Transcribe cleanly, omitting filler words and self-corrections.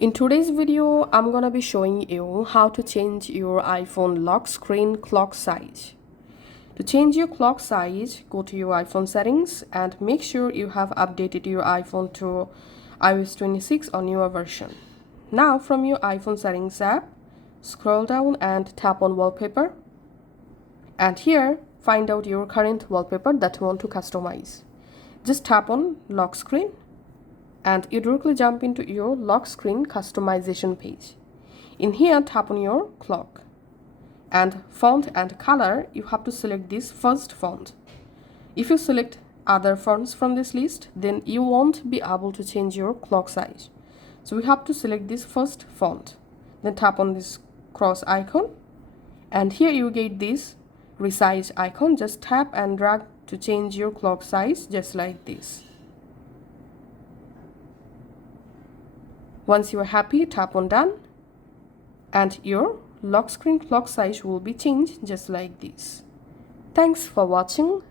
In today's video, I'm gonna be showing you how to change your iPhone lock screen clock size. To change your clock size, go to your iPhone settings and make sure you have updated your iPhone to iOS 26 or newer version. Now from your iPhone settings app, scroll down and tap on wallpaper. And here, find out your current wallpaper that you want to customize. Just tap on lock screen and you directly jump into your lock screen customization page. In here, tap on your clock and font and color. You have to select this first font. If you select other fonts from this list, then you won't be able to change your clock size. So we have to select this first font, then tap on this cross icon, and here you get this resize icon. Just tap and drag to change your clock size just like this. Once you are happy, tap on done and your lock screen clock size will be changed just like this. Thanks for watching.